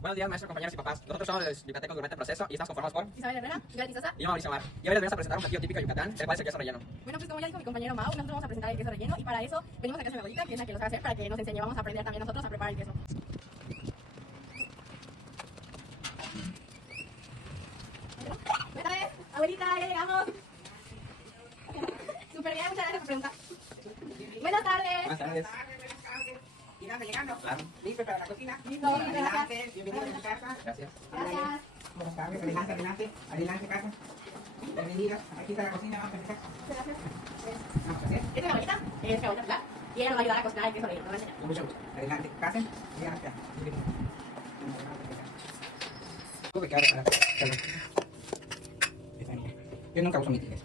Buenos días, maestros, compañeros y papás. Nosotros somos los yucatecos durante el proceso y estamos conformados por Isabel Herrera, Gaby Sosa. y yo, Mauricio Mar. Y hoy les venimos a presentar un platillo típico de Yucatán, el cual es el queso relleno. Bueno, pues como ya dijo mi compañero Mau, nosotros vamos a presentar el queso relleno y para eso venimos a casa de mi abuelita, que es la que lo sabe hacer, para que nos enseñe. Vamos a aprender también nosotros a preparar el queso. Buenas tardes, abuelita, ya llegamos. Súper bien, muchas gracias por preguntar. Buenas tardes. Buenas tardes. Llegando. Claro. ¿Listo para la cocina? Listo, gracias. Adelante, bienvenido a mi casa. Gracias. Gracias. Buenas tardes, adelante, adelante, adelante casa. Bienvenidos, aquí está la cocina, vamos a empezar. Gracias. Vamos a hacer. Esta es mi abuelita, es mi abuelita Pilar, y ella nos va a ayudar a cocinar el queso relleno. Nos va a enseñar. Con mucho gusto. Adelante, pasen. Ya, ya. Tuve que ahora yo nunca uso mítines.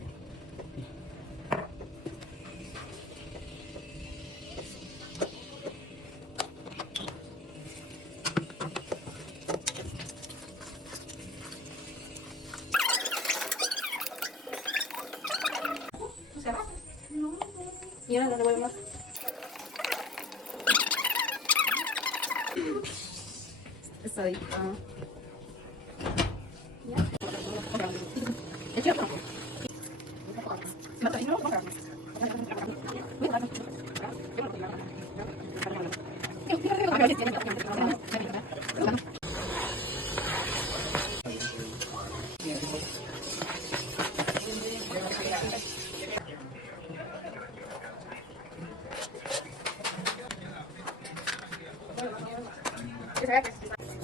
Y ahora lo devolvemos. Pesadito. Ya. ¿El chico? ¿Mata vino?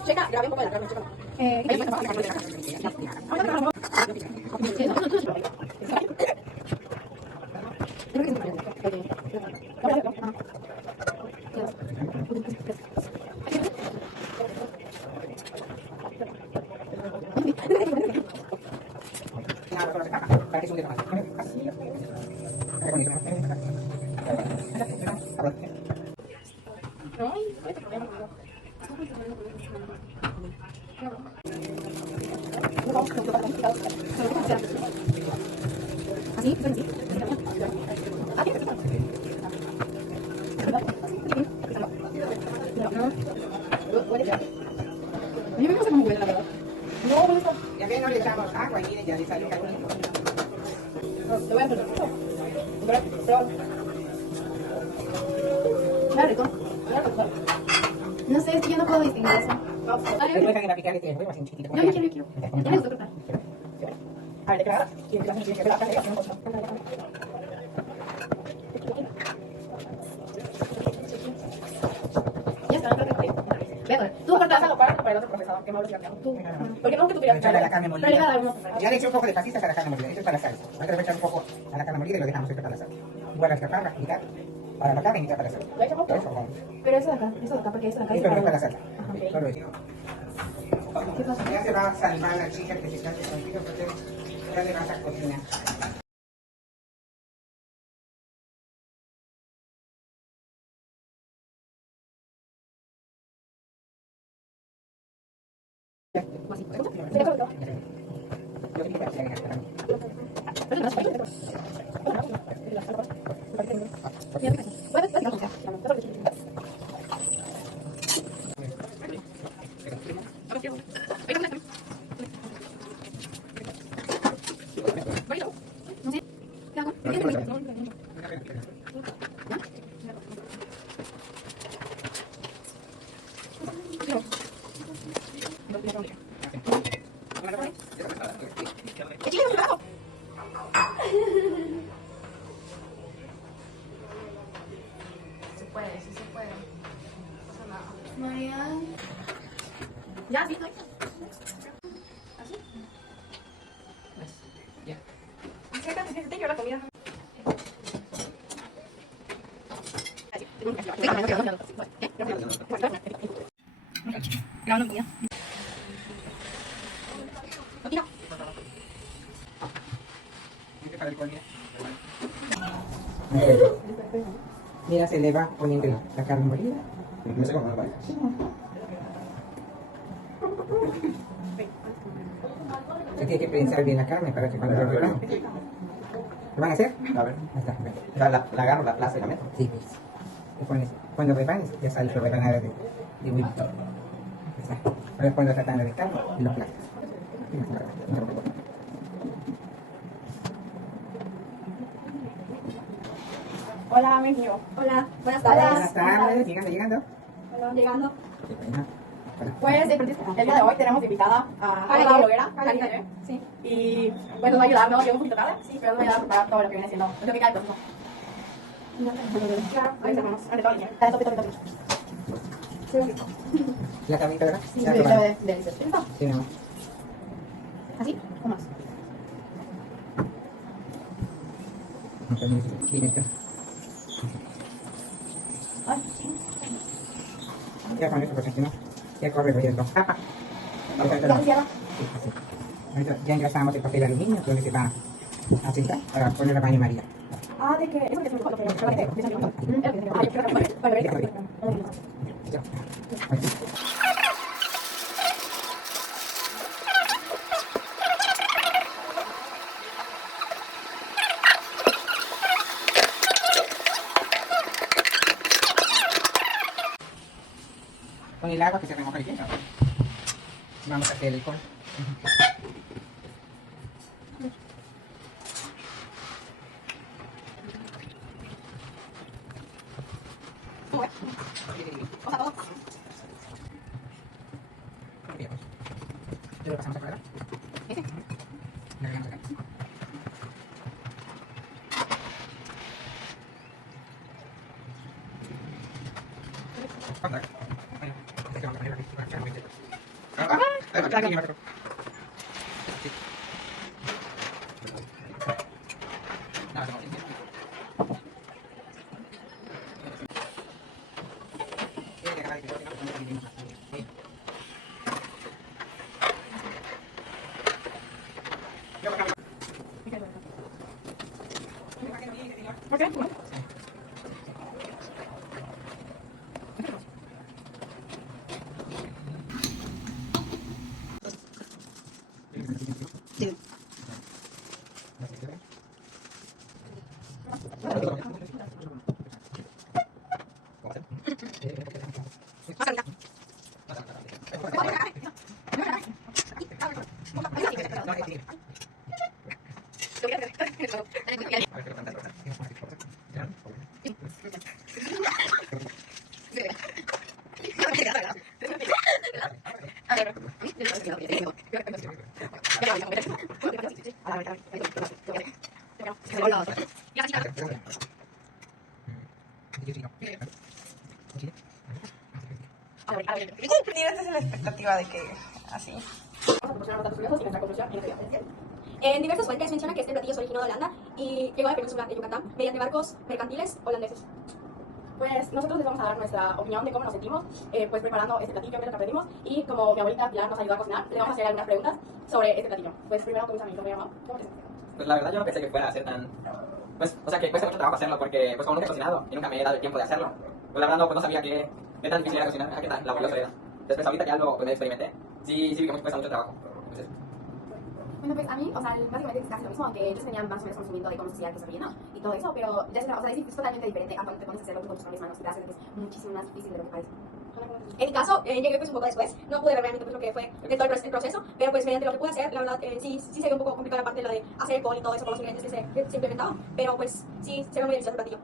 Checa, grabé un poco de la carne, checa. Para que se hunde más. ¿Así? ¿Sí? Yo me gusta como huele, la verdad. No, no está. Ya que no le echamos agua y miren, ya le salió caliente. Te voy a hacer. Pero. Está rico. No sé, es que yo no puedo distinguir eso. Vamos a Después ver. también a picar este huevo así chiquitito. Yo quiero. Ya me gustó cortar. A ver, ¿de qué va? ¿Quién tiene que ver la carne? Ya está, creo que fue. Tú cortas algo para el otro procesador, que Mauro se va a quedar. Tú. Porque no que tú querías Echarle a la carne molida. Pero le voy a dar unos. Ya le eché un poco de pastisas a la carne molida. Esto es para la salsa. Ahora le voy a echar un poco a la carne molida y lo dejamos esto para la salsa. Igual a esta parra, mitad para la carne y mitad para la salsa. ¿Lo echamos? Eso, vamos. Pero eso de acá, porque eso de acá Esto no es para la salsa. Ajá, ok. Solo eso. ¿Qué pasa? Ya se va a salvar la chica que se está contigo porque ya le vas a cocinar. Sí se puede. No pasa nada. Marian. ¿Ya has visto? ¿Así? Ya. Te quiero la comida. Grabando comida. Mira, se le va poniendo la carne molida. No sé cómo me parece. Se tiene que prensar bien la carne para que cuando lo rebanen. ¿Lo van a hacer? A ver. Ahí está. La agarro, la aplasto y la meto. Sí, pues. Le pones, cuando rebanes, ya sale su rebanada de huevito. Ahí está. Ahora pones la tanda de carne y lo aplastas. Hola, Mejio. Hola, buenas Buenas tardes, llegando. Hola, llegando. Qué bueno. Hola. Pues el día de hoy tenemos invitada a la bloguera, Karina. Sí. Y pues nos va a ayudar, ¿no? Llega un poquito tarde, sí, pero nos va a ayudar a preparar todo lo que viene siendo, lo que cae el proceso. Claro, ahí estamos. Ahí está, dale, topi. La carnita, ¿verdad? Sí, Ya, debe probado. de ser. ¿Listo? Sí, mi amor. ¿Así? ¿O más? Listo. Ay, Ya con esto, porque si no, ya corre el riesgo. ¿lo que cierra? Sí, así. Ahorita ya engrasamos el papel de aluminio, donde se va a pintar para poner la baño María. Ah, de que eso que es un poco, pero que te Ya. Con el agua que se remoja el queso. Vamos a hacer el col. Lo pasamos a cuadrar. Le agregamos acá. Tienes la expectativa de que así. En diversas fuentes menciona que este platillo se originó de Holanda y llegó a la península de Yucatán mediante barcos mercantiles holandeses. Pues nosotros les vamos a dar nuestra opinión de cómo nos sentimos pues preparando este platillo, que es lo que aprendimos, y como mi abuelita Pilar nos ayudó a cocinar, le vamos a hacer algunas preguntas sobre este platillo. Pues primero con mis amigos, mi mamá, ¿cómo te sientes? Pues la verdad yo no pensé que fuera a ser tan... Pues, o sea, que cuesta mucho trabajo hacerlo porque, pues como nunca he cocinado y nunca me he dado el tiempo de hacerlo, pues la verdad no, pues, no sabía qué tan difícil era cocinar, qué tan laborioso era. Después ahorita ya lo pues, experimenté, sí vi que cuesta mucho trabajo. Entonces, Bueno, pues a mí, o sea, básicamente es casi lo mismo, aunque ellos tenían más o menos conocimiento de cómo se hacía el queso relleno y todo eso, pero ya o sea, es totalmente diferente a cuando te pones a hacerlo tú con tus propias manos, te hace que es muchísimo más difícil de lo que parece. En mi caso, llegué pues un poco después, no pude ver realmente pues, lo que fue de todo el proceso, pero pues mediante lo que pude hacer, la verdad sí se ve un poco complicada la parte de la de hacer el col y todo eso con los ingredientes que se implementaban, pero pues sí se ve muy delicioso el platillo.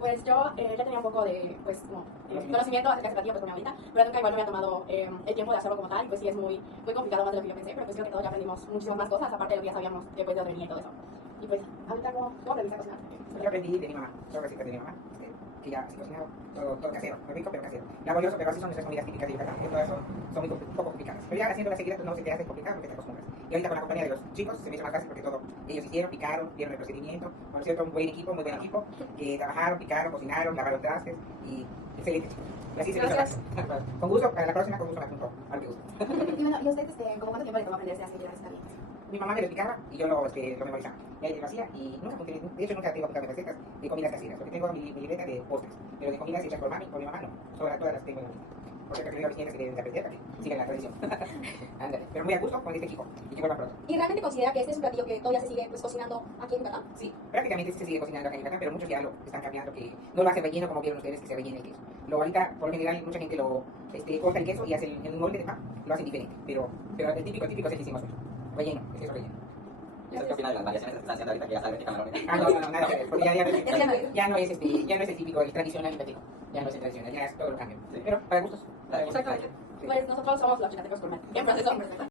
Pues yo ya tenía un poco de, pues, como, conocimiento acerca de este platillo pues, con mi abuelita, pero nunca igual me había tomado el tiempo de hacerlo como tal, y pues sí es muy complicado más de lo que yo pensé, pero pues creo que todos ya aprendimos muchísimas más cosas, aparte de lo que ya sabíamos después de venir y todo eso. Y pues, ahorita, ¿cómo aprendiste a cocinar? Yo aprendí de mi mamá, son recetas de mi mamá, que ya así cocinado, todo casero, muy rico pero casero. Laborioso, pero así son nuestras comidas típicas de Yucatán, que todo eso son muy un poco complicadas. Pero ya haciendo la seguida no se te hace complicado porque te acostumbras. Y ahorita con la compañía de los chicos se me hizo más fácil porque todo ellos hicieron, picaron, vieron el procedimiento, por cierto, un buen equipo, muy buen equipo, que trabajaron, picaron, cocinaron, lavaron trastes y excelente chicos. Y así se me hizo más fácil. Con gusto, para la próxima, con gusto me apunto, a lo que guste. Y bueno, ¿y ustedes como cuánto tiempo le tomó aprenderse a hacer las también? Mi mamá me lo explicaba y yo lo memorizaba. Y ahí lo hacía y nunca funcioné. De hecho, nunca tengo apuntadas recetas de comidas caseras, porque tengo mi libreta de postres. Pero de comidas hechas por mami, por mi mamá no. Todas las tengo en la lista. Porque creo que los clientes que deben de aprender para que sigan la tradición. Ándale. Pero muy a gusto con este equipo y que vuelva pronto. ¿Y realmente considera que este es un platillo que todavía se sigue pues, cocinando aquí en Yucatán? Sí, prácticamente se sigue cocinando acá en Yucatán, pero muchos ya lo están cambiando, que no lo hacen relleno como vieron ustedes, que se rellena el queso. Lo ahorita, por lo general, mucha gente lo corta el queso y hace en un molde de pan, lo hacen diferente. Pero el típico es el que hicimos hoy. Relleno, el queso relleno. ¿Y eso qué opina de las variaciones que se están haciendo ahorita que ya saben que camarones? Ah, no, nada que ver, porque ya no es el típico, el tradicional yucateco. Ya no es el tradicional, ya es todo lo cambio. Sí. Pero para gustos. Exactamente. Pues nosotros somos los chicatecos gourmet. En proceso.